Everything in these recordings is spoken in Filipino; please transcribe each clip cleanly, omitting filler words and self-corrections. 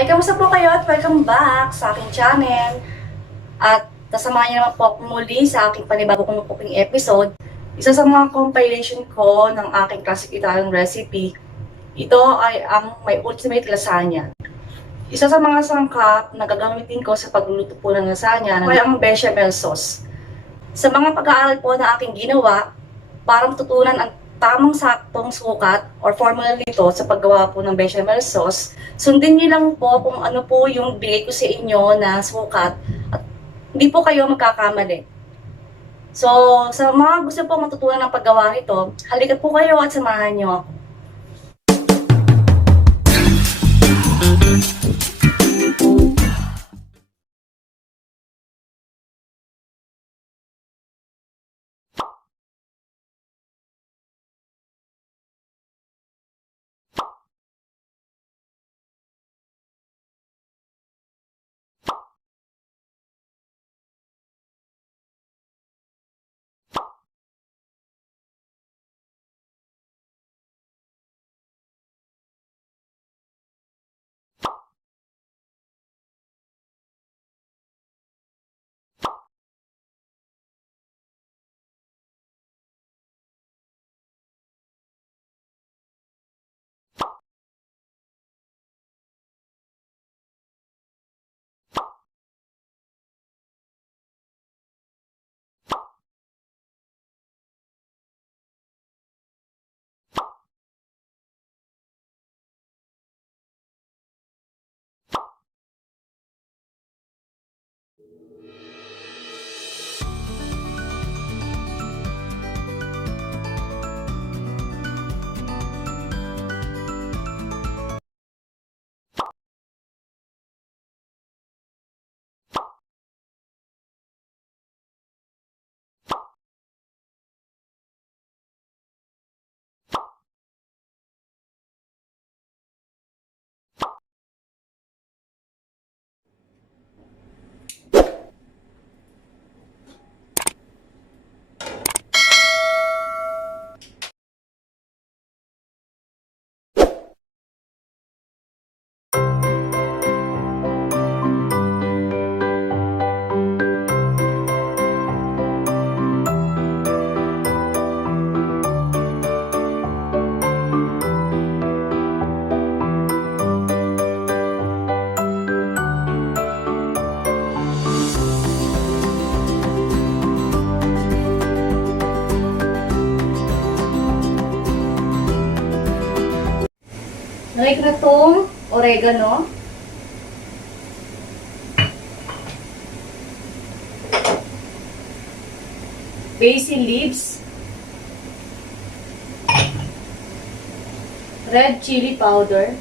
Hi, kamusta po kayo at welcome back sa aking channel. At kasamahan niyo naman po ako muli sa aking panibago kong cooking episode. Isa sa mga compilation ko ng aking classic Italian recipe, ito ay ang my ultimate lasagna. Isa sa mga sangkap na gagamitin ko sa pagluluto po ng lasagna ay ang bechamel sauce. Sa mga pag-aaral po na aking ginawa, para matutunan ang tamang saktong sukat or formula nito sa paggawa po ng bechamel sauce, sundin niyo lang po kung ano po yung bigay ko sa inyo na sukat at hindi po kayo magkakamali. So, sa mga gusto po matutunan ng paggawa nito, halika po kayo at samahan niyo ako. Nilagay ko na itong oregano. Basil leaves. Red chili powder.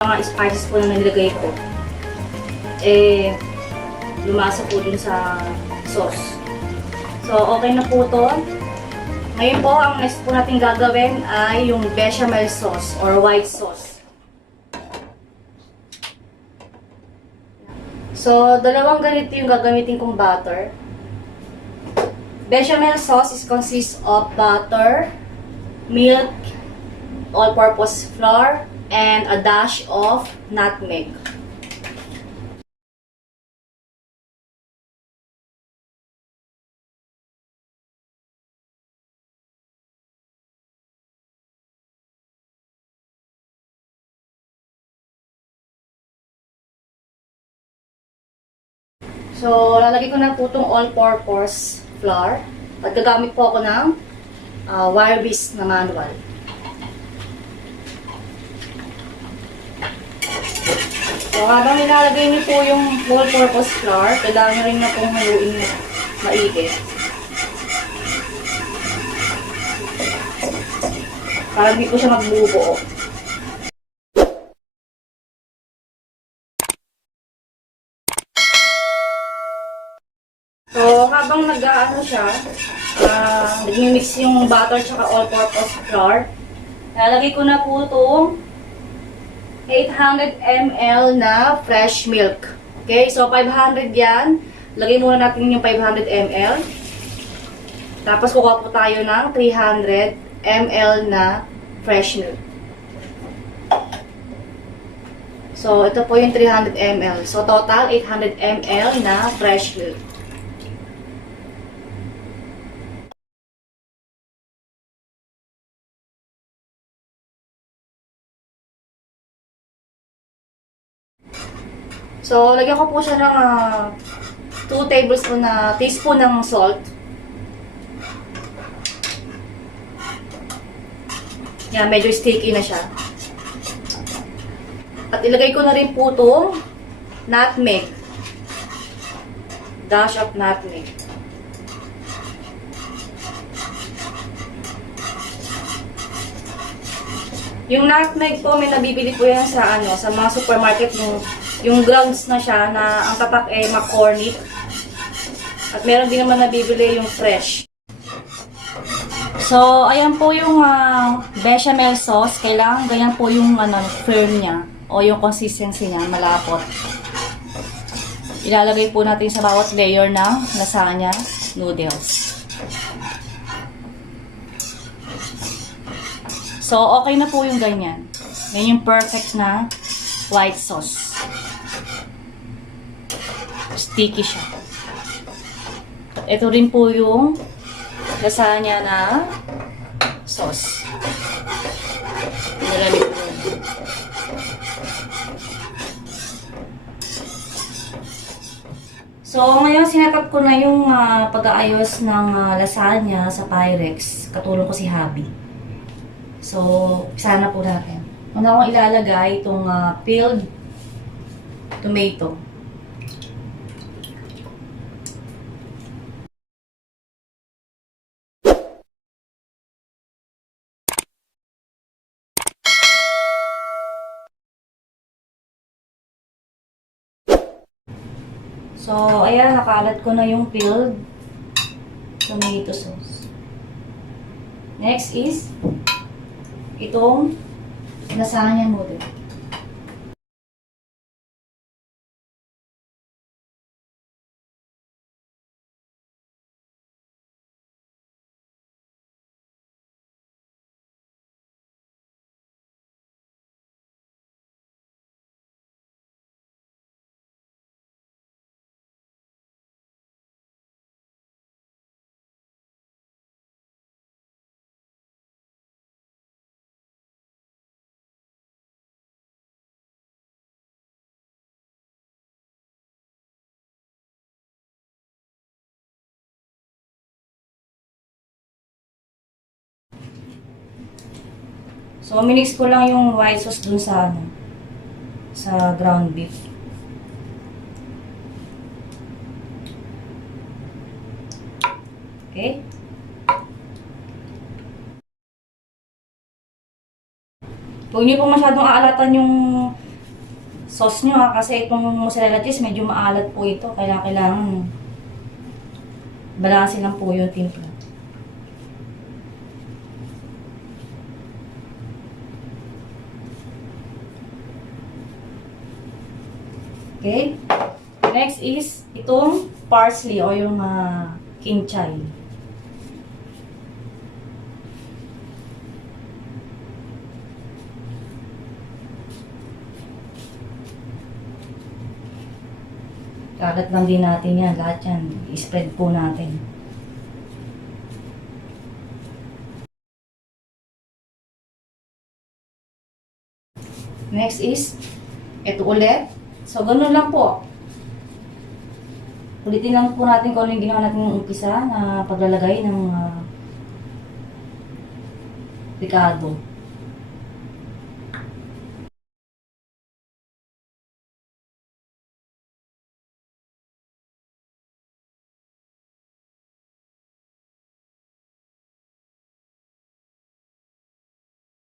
Mga spices po na nilagay ko, eh, lumasa po dun sa sauce. So, okay na po to. Ngayon po, ang next po natin gagawin ay yung bechamel sauce or white sauce. So, dalawang ganito yung gagamitin kong butter. Bechamel sauce consists of butter, milk, all-purpose flour, and a dash of nutmeg. So, lalagay ko na po itong all-purpose flour. At gagamit po ako ng wire whisk na manual. So, habang nilalagay niyo po yung all-purpose flour, kailangan rin na pong haluin maigi. Para hindi po siya magbubuo. So, habang nag-aano siya, nag-mix yung butter tsaka all-purpose flour, lalagay ko na po itong 800 ml na fresh milk. Okay, so 500 yan. Lagay muna natin yung 500 ml. Tapos kukuha po tayo ng 300 ml na fresh milk. So, ito po yung 300 ml. So, total 800 ml na fresh milk. So, lagyan ko po siya ng 2 tablespoon na teaspoon ng salt. Yan, medyo sticky na siya. At ilagay ko na rin po itong nutmeg. Dash of nutmeg. Yung nutmeg po, may nabibili po yan sa sa mga supermarket, yung grounds na siya na ang tatak ay McCormick. At meron din naman nabibili yung fresh. So, ayan po yung bechamel sauce. Kailangan ganyan po yung firm niya o yung consistency niya, malapot. Ilalagay po natin sa bawat layer ng lasagna noodles. So, okay na po yung ganyan. Yan yung perfect na white sauce. Sticky siya. Ito rin po yung lasagna na sauce. Nilamig ko. So, ngayon sinetap ko na yung pag-aayos ng lasagna sa Pyrex. Katulong ko si Habi. So, sana po natin. Una akong ilalagay itong peeled tomato. So, ayan, nakalat ko na yung peeled tomato sauce. Next is itong lasagna noodle. So, minix ko lang yung white sauce dun sa sa ground beef. Okay? Huwag niyo po masyadong aalatan yung sauce nyo ha, kasi itong mozzarella cheese medyo maalat po ito. Kailangan balansin lang po yung timpla. Okay? Next is itong parsley o yung kinchay. Kalat lang din natin yan. Lahat yan. I-spread po natin. Next is, ito ulit. So, ganun lang po. Ulitin lang po natin kung ano yung ginawa natin ng umpisa na paglalagay ng ricado.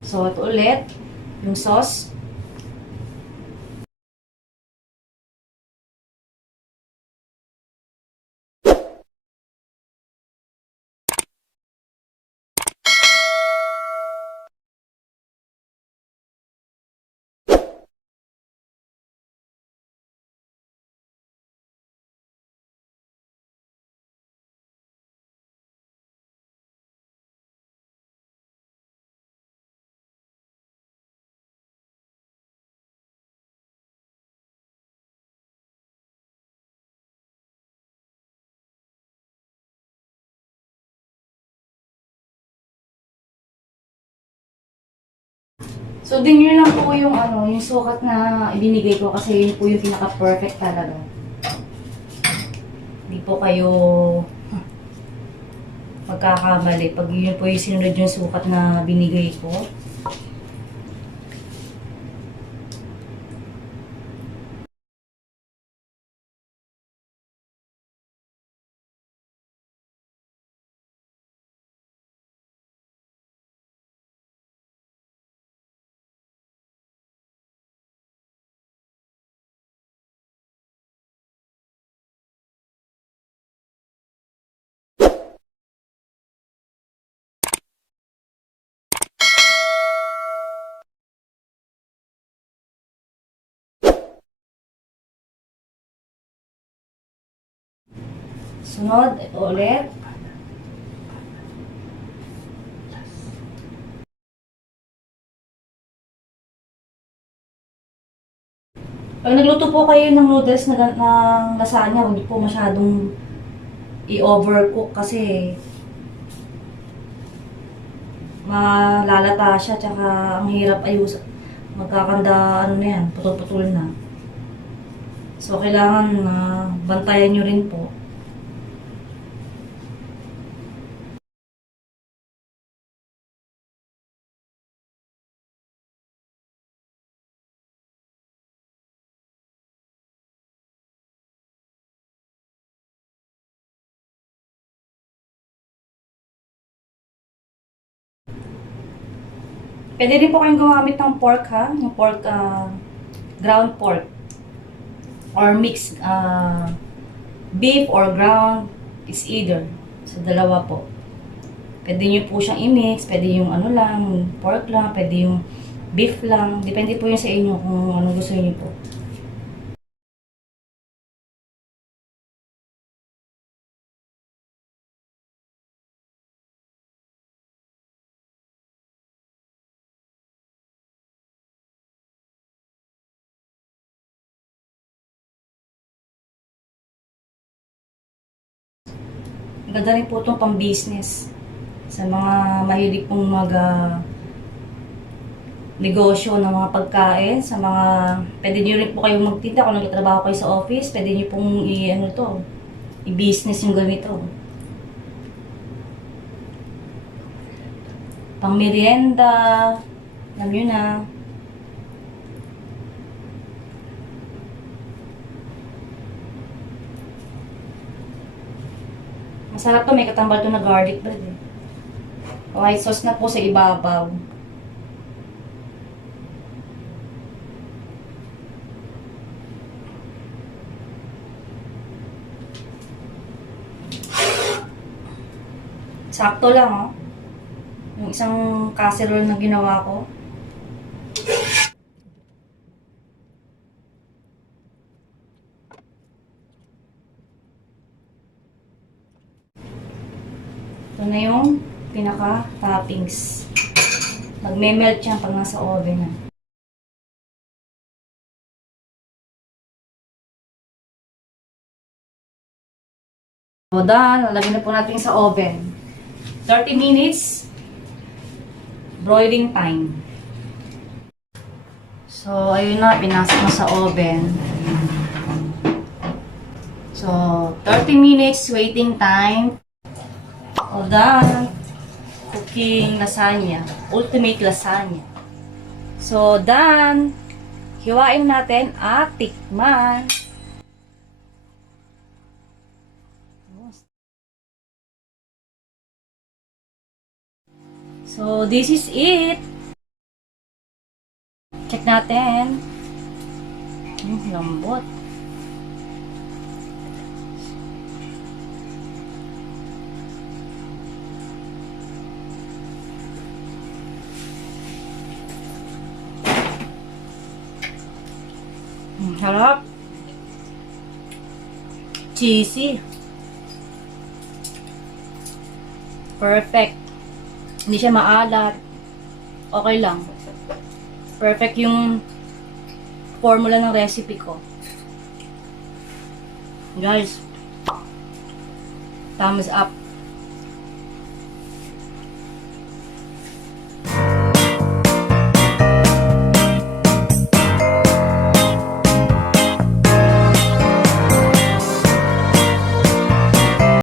So, ito ulit, yung sauce. So, din yun lang po yung yung sukat na ibinigay ko kasi yun po yung pinaka-perfect talaga. Hindi po kayo magkakamali pag yun po yung sinunod yung sukat na binigay ko. Sunod, ito ulit. Pag nagluto po kayo ng noodles ng lasagna, huwag po masyadong i-overcook kasi malalata siya, tsaka ang hirap ayusin. Magkakanda, na yan, putol-putol na. So, kailangan bantayan nyo rin po. Pwede rin po kayong gumamit ng pork ha, yung pork, ground pork. Or mixed beef or ground, is either. So, dalawa po. Pwede nyo po siyang i-mix, pwede yung lang, pork lang, pwede yung beef lang. Depende po yun sa inyo kung anong gusto niyo po. Ganda rin po itong pang-business. Sa mga mahilig pong negosyo ng mga pagkain, sa mga, pwede nyo rin po kayong magtinda kung nagtatrabaho kayo sa office, pwede nyo pong i-business yung ganito. Pang merienda, alam nyo na. Masarap to, may katambal to na garlic bread eh. White sauce na po sa ibabaw. Sakto lang, oh. Yung isang casserole na ginawa ko. Ito na yung pinaka-toppings. Magme-melt yan pag nasa oven na. So, done. Lalagyan na po natin sa oven. 30 minutes broiling time. So, ayun na. Pinasok na sa oven. So, 30 minutes waiting time. All done. Cooking lasagna. Ultimate lasagna. So, done. Hiwain natin at tikman. So, this is it. Check natin. Lambot. Harap. Cheesy. Perfect. Hindi siya maalat. Okay lang. Perfect yung formula ng recipe ko. Guys, thumbs up.